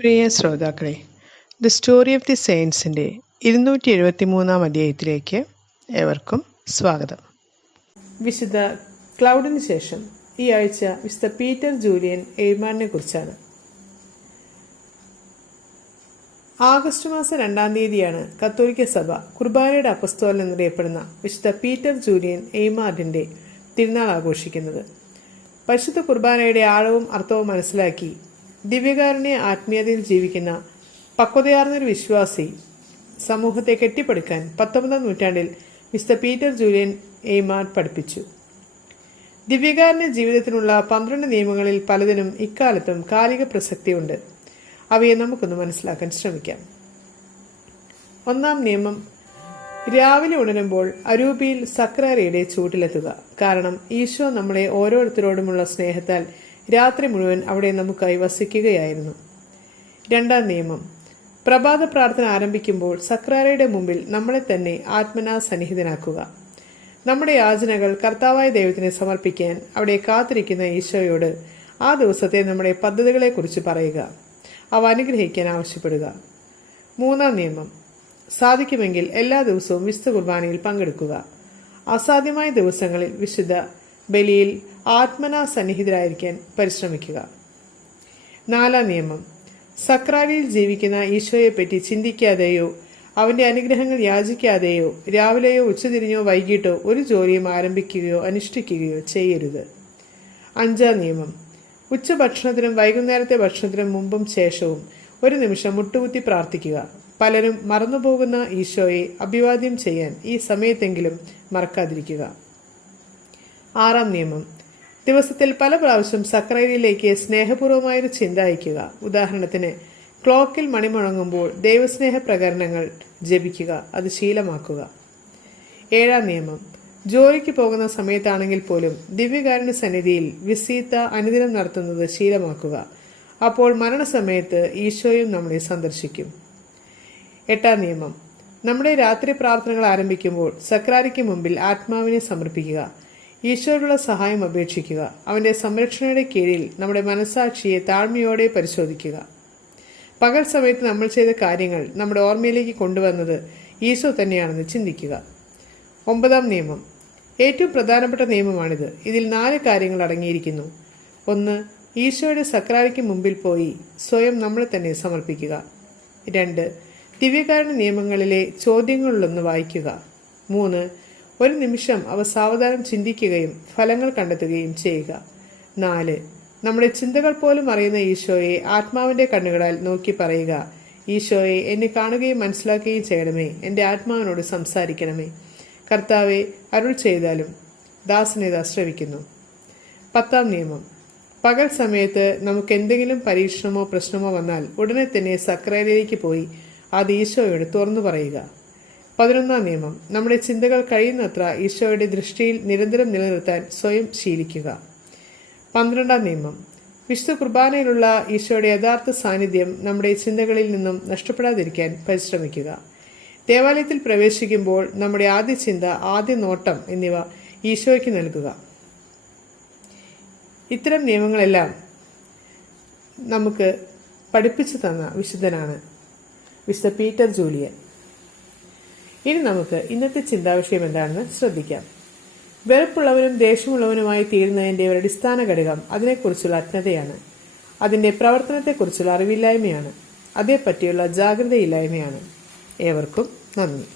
പ്രിയ ശ്രോതാക്കളെ, the story of the സെയിൻസിൻ്റെ 273 അധ്യായത്തിലേക്ക് ഏവർക്കും സ്വാഗതം. വിശുദ്ധ ക്ലൗഡിന് ശേഷം ഈ ആഴ്ച വിശുദ്ധ പീറ്റർ ജൂലിയൻ എയ്മാനെ കുറിച്ചാണ്. ആഗസ്റ്റ് മാസം 2-ാം തീയതിയാണ് കത്തോലിക്ക സഭ കുർബാനയുടെ അപ്പസ്തോലൻ എന്നറിയപ്പെടുന്ന വിശുദ്ധ പീറ്റർ ജൂലിയൻ എയ്മാർഡിന്റെ തിരുനാൾ ആഘോഷിക്കുന്നത്. പരിശുദ്ധ കുർബാനയുടെ ആഴവും അർത്ഥവും മനസ്സിലാക്കി ദിവ്യകാരുണ്യ ആത്മീയതയിൽ ജീവിക്കുന്ന പക്വതയാർന്നൊരു വിശ്വാസി സമൂഹത്തെ കെട്ടിപ്പടുക്കാൻ 19-ാം നൂറ്റാണ്ടിൽ മിസ്റ്റർ പീറ്റർ ജൂലിയൻ എയ്മാർഡ് പഠിപ്പിച്ചു. ദിവ്യകാരുണ്യ ജീവിതത്തിനുള്ള 12 നിയമങ്ങളിൽ പലതിനും ഇക്കാലത്തും കാലിക പ്രസക്തിയുണ്ട്. അവയെ നമുക്കൊന്ന് മനസ്സിലാക്കാൻ ശ്രമിക്കാം. 1-ാം നിയമം, രാവിലെ ഉണരുമ്പോൾ അരൂപിയിൽ സക്രാരിയുടെ ചൂട്ടിലെത്തുക. കാരണം ഈശോ നമ്മളെ ഓരോരുത്തരോടുമുള്ള സ്നേഹത്താൽ രാത്രി മുഴുവൻ അവിടെ നമുക്കായി വസിക്കുകയായിരുന്നു. 2-ാം നിയമം, പ്രഭാത പ്രാർത്ഥന ആരംഭിക്കുമ്പോൾ സക്രാരയുടെ മുമ്പിൽ നമ്മളെ തന്നെ ആത്മനാ സന്നിഹിതനാക്കുക. നമ്മുടെ യാചനകൾ കർത്താവായ ദൈവത്തിന് സമർപ്പിക്കാൻ അവിടെ കാത്തിരിക്കുന്ന ഈശോയോട് ആ ദിവസത്തെ നമ്മുടെ പദ്ധതികളെക്കുറിച്ച് പറയുക, അവ അനുഗ്രഹിക്കാൻ ആവശ്യപ്പെടുക. 3-ാം നിയമം, സാധിക്കുമെങ്കിൽ എല്ലാ ദിവസവും വിശുദ്ധ കുർബാനയിൽ പങ്കെടുക്കുക. അസാധ്യമായ ദിവസങ്ങളിൽ വിശുദ്ധ ബലിയിൽ ആത്മനാ സന്നിഹിതരായിരിക്കാൻ പരിശ്രമിക്കുക. 4-ാം നിയമം, സക്രാരിയിൽ ജീവിക്കുന്ന ഈശോയെപ്പറ്റി ചിന്തിക്കാതെയോ അവന്റെ അനുഗ്രഹങ്ങൾ യാചിക്കാതെയോ രാവിലെയോ ഉച്ചതിരിഞ്ഞോ വൈകിട്ടോ ഒരു ജോലിയും ആരംഭിക്കുകയോ അനുഷ്ഠിക്കുകയോ ചെയ്യരുത്. 5-ാം നിയമം, ഉച്ചഭക്ഷണത്തിനും വൈകുന്നേരത്തെ ഭക്ഷണത്തിനും മുമ്പും ശേഷവും ഒരു നിമിഷം മുട്ടുകുത്തി പ്രാർത്ഥിക്കുക. പലരും മറന്നുപോകുന്ന ഈശോയെ അഭിവാദ്യം ചെയ്യാൻ ഈ സമയത്തെങ്കിലും മറക്കാതിരിക്കുക. 6-ാം നിയമം, ദിവസത്തിൽ പല പ്രാവശ്യം സക്രാരിയിലേക്ക് സ്നേഹപൂർവമായൊരു ചിന്ത അയക്കുക. ഉദാഹരണത്തിന്, ക്ലോക്കിൽ മണിമുഴങ്ങുമ്പോൾ ദൈവസ്നേഹ പ്രകരണങ്ങൾ ജപിക്കുക, അത് ശീലമാക്കുക. 7-ാം നിയമം, ജോലിക്ക് പോകുന്ന സമയത്താണെങ്കിൽ പോലും ദിവ്യകാരുണ്യ സന്നിധിയിൽ വിസീത്ത അനുദിനം നടത്തുന്നത് ശീലമാക്കുക. അപ്പോൾ മരണസമയത്ത് ഈശോയും നമ്മളെ സന്ദർശിക്കും. 8-ാം നിയമം, നമ്മുടെ രാത്രി പ്രാർത്ഥനകൾ ആരംഭിക്കുമ്പോൾ സക്രാരിക്ക് മുമ്പിൽ ആത്മാവിനെ സമർപ്പിക്കുക. ഈശോയോടുള്ള സഹായം അപേക്ഷിക്കുക. അവന്റെ സംരക്ഷണയുടെ കീഴിൽ നമ്മുടെ മനസാക്ഷിയെ താഴ്മയോടെ പരിശോധിക്കുക. പകൽ സമയത്ത് നമ്മൾ ചെയ്ത കാര്യങ്ങൾ നമ്മുടെ ഓർമ്മയിലേക്ക് കൊണ്ടുവന്നത് ഈശോ തന്നെയാണെന്ന് ചിന്തിക്കുക. 9-ാം നിയമം, ഏറ്റവും പ്രധാനപ്പെട്ട നിയമമാണിത്. ഇതിൽ 4 കാര്യങ്ങൾ അടങ്ങിയിരിക്കുന്നു. 1. ഈശോയുടെ സക്രാരിക്ക് മുമ്പിൽ പോയി സ്വയം നമ്മളെ തന്നെ സമർപ്പിക്കുക. 2. ദിവ്യകാരുണ്യ നിയമങ്ങളിലെ ചോദ്യങ്ങളിലൊന്ന് വായിക്കുക. 3. ഒരു നിമിഷം അവ സാവധാനം ചിന്തിക്കുകയും ഫലങ്ങൾ കണ്ടെത്തുകയും ചെയ്യുക. 4. നമ്മുടെ ചിന്തകൾ പോലും അറിയുന്ന ഈശോയെ ആത്മാവിന്റെ കണ്ണുകളാൽ നോക്കി പറയുക, ഈശോയെ എന്നെ കാണുകയും മനസ്സിലാക്കുകയും ചെയ്യണമേ, എൻ്റെ ആത്മാവിനോട് സംസാരിക്കണമേ. കർത്താവെ, അരുൾ ചെയ്താലും ദാസനെ ശ്രവിക്കുന്നു. 10-ാം നിയമം, പകൽ സമയത്ത് നമുക്ക് എന്തെങ്കിലും പരീക്ഷണമോ പ്രശ്നമോ വന്നാൽ ഉടനെ തന്നെ സക്രാരിയിലേക്ക് പോയി അത് ഈശോയോട് തുറന്നു പറയുക. 11-ാം നിയമം, നമ്മുടെ ചിന്തകൾ കഴിയുന്നത്ര ഈശോയുടെ ദൃഷ്ടിയിൽ നിരന്തരം നിലനിർത്താൻ സ്വയം ശീലിക്കുക. 12-ാം നിയമം, വിശുദ്ധ കുർബാനയിലുള്ള ഈശോയുടെ യഥാർത്ഥ സാന്നിധ്യം നമ്മുടെ ചിന്തകളിൽ നിന്നും നഷ്ടപ്പെടാതിരിക്കാൻ പരിശ്രമിക്കുക. ദേവാലയത്തിൽ പ്രവേശിക്കുമ്പോൾ നമ്മുടെ ആദ്യ ചിന്ത, ആദ്യ നോട്ടം എന്നിവ ഈശോയ്ക്ക് നൽകുക. ഇത്തരം നിയമങ്ങളെല്ലാം നമുക്ക് പഠിപ്പിച്ചു തന്ന വിശുദ്ധനാണ് വിശുദ്ധ പീറ്റർ ജൂലിയൻ. ഇനി നമുക്ക് ഇന്നത്തെ ചിന്താവിഷയം എന്താണെന്ന് ശ്രദ്ധിക്കാം. വെറുപ്പുള്ളവനും ദേഷ്യമുള്ളവനുമായി തീരുന്നതിന്റെ ഒരു അടിസ്ഥാന ഘടകം അതിനെക്കുറിച്ചുള്ള അജ്ഞതയാണ്. അതിന്റെ പ്രവർത്തനത്തെക്കുറിച്ചുള്ള അറിവില്ലായ്മയാണ്. അതേപ്പറ്റിയുള്ള ജാഗ്രതയില്ലായ്മയാണ്. ഏവർക്കും നന്ദി.